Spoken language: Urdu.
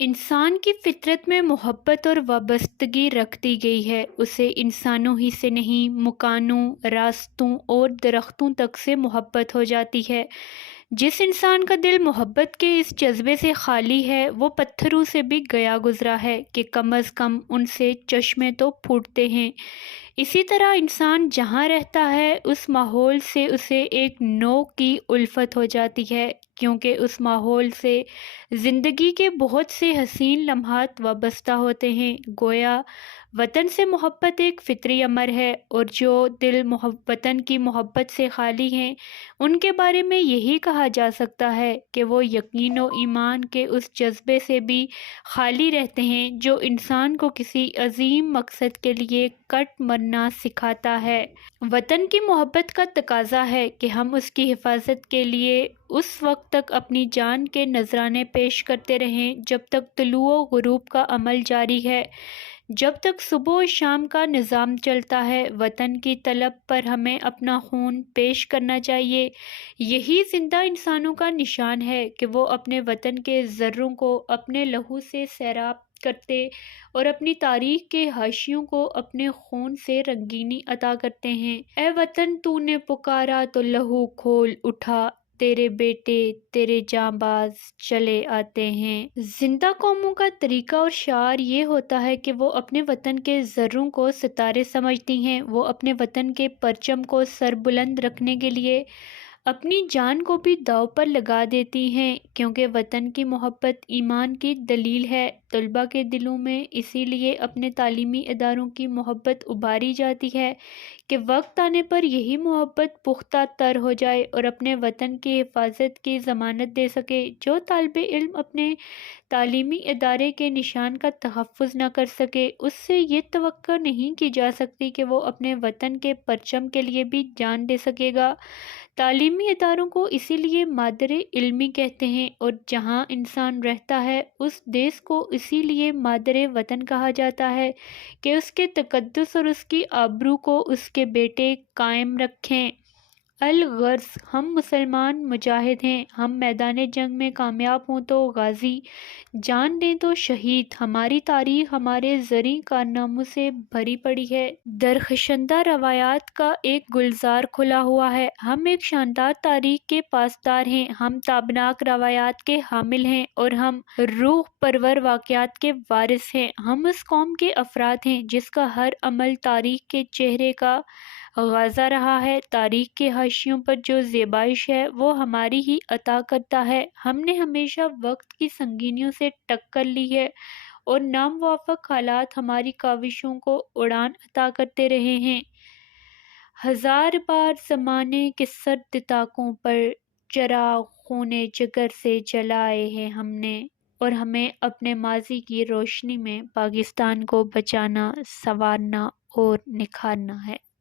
انسان کی فطرت میں محبت اور وابستگی رکھ دی گئی ہے۔ اسے انسانوں ہی سے نہیں، مکانوں، راستوں اور درختوں تک سے محبت ہو جاتی ہے۔ جس انسان کا دل محبت کے اس جذبے سے خالی ہے، وہ پتھروں سے بھی گیا گزرا ہے کہ کم از کم ان سے چشمے تو پھوٹتے ہیں۔ اسی طرح انسان جہاں رہتا ہے اس ماحول سے اسے ایک نوع کی الفت ہو جاتی ہے، کیونکہ اس ماحول سے زندگی کے بہت سے حسین لمحات وابستہ ہوتے ہیں۔ گویا وطن سے محبت ایک فطری امر ہے، اور جو دل وطن کی محبت سے خالی ہیں ان کے بارے میں یہی کہا جا سکتا ہے کہ وہ یقین و ایمان کے اس جذبے سے بھی خالی رہتے ہیں جو انسان کو کسی عظیم مقصد کے لیے کٹ مرنا سکھاتا ہے۔ وطن کی محبت کا تقاضا ہے کہ ہم اس کی حفاظت کے لیے اس وقت تک اپنی جان کے نذرانے پیش کرتے رہیں جب تک طلوع و غروب کا عمل جاری ہے، جب تک صبح و شام کا نظام چلتا ہے۔ وطن کی طلب پر ہمیں اپنا خون پیش کرنا چاہیے۔ یہی زندہ انسانوں کا نشان ہے کہ وہ اپنے وطن کے زروں کو اپنے لہو سے سیراب کرتے اور اپنی تاریخ کے حاشیوں کو اپنے خون سے رنگینی عطا کرتے ہیں۔ اے وطن تو نے پکارا تو لہو کھول اٹھا، تیرے بیٹے تیرے جانباز چلے آتے ہیں۔ زندہ قوموں کا طریقہ اور شعار یہ ہوتا ہے کہ وہ اپنے وطن کے زروں کو ستارے سمجھتی ہیں۔ وہ اپنے وطن کے پرچم کو سر بلند رکھنے کے لیے اپنی جان کو بھی داؤ پر لگا دیتی ہیں، کیونکہ وطن کی محبت ایمان کی دلیل ہے۔ طلباء کے دلوں میں اسی لیے اپنے تعلیمی اداروں کی محبت ابھاری جاتی ہے کہ وقت آنے پر یہی محبت پختہ تر ہو جائے اور اپنے وطن کی حفاظت کی ضمانت دے سکے۔ جو طالب علم اپنے تعلیمی ادارے کے نشان کا تحفظ نہ کر سکے، اس سے یہ توقع نہیں کی جا سکتی کہ وہ اپنے وطن کے پرچم کے لیے بھی جان دے سکے گا۔ تعلیمی اداروں کو اسی لیے مادر علمی کہتے ہیں، اور جہاں انسان رہتا ہے اس دیس کو اسی لیے مادر وطن کہا جاتا ہے کہ اس کے تقدس اور اس کی آبرو کو اس کے بیٹے قائم رکھیں۔ الغرض ہم مسلمان مجاہد ہیں، ہم میدان جنگ میں کامیاب ہوں تو غازی، جان دیں تو شہید۔ ہماری تاریخ ہمارے زرعی کارناموں سے بھری پڑی ہے، درخشندہ روایات کا ایک گلزار کھلا ہوا ہے۔ ہم ایک شاندار تاریخ کے پاسدار ہیں، ہم تابناک روایات کے حامل ہیں، اور ہم روح پرور واقعات کے وارث ہیں۔ ہم اس قوم کے افراد ہیں جس کا ہر عمل تاریخ کے چہرے کا غازہ رہا ہے۔ تاریخ کے حاشیوں پر جو زیبائش ہے وہ ہماری ہی عطا کرتا ہے۔ ہم نے ہمیشہ وقت کی سنگینیوں سے ٹکر لی ہے، اور ناموافق حالات ہماری کاوشوں کو اڑان عطا کرتے رہے ہیں۔ ہزار بار زمانے کے سرد طاقوں پر چراغ خون جگر سے جلائے ہیں ہم نے، اور ہمیں اپنے ماضی کی روشنی میں پاکستان کو بچانا، سنوارنا اور نکھارنا ہے۔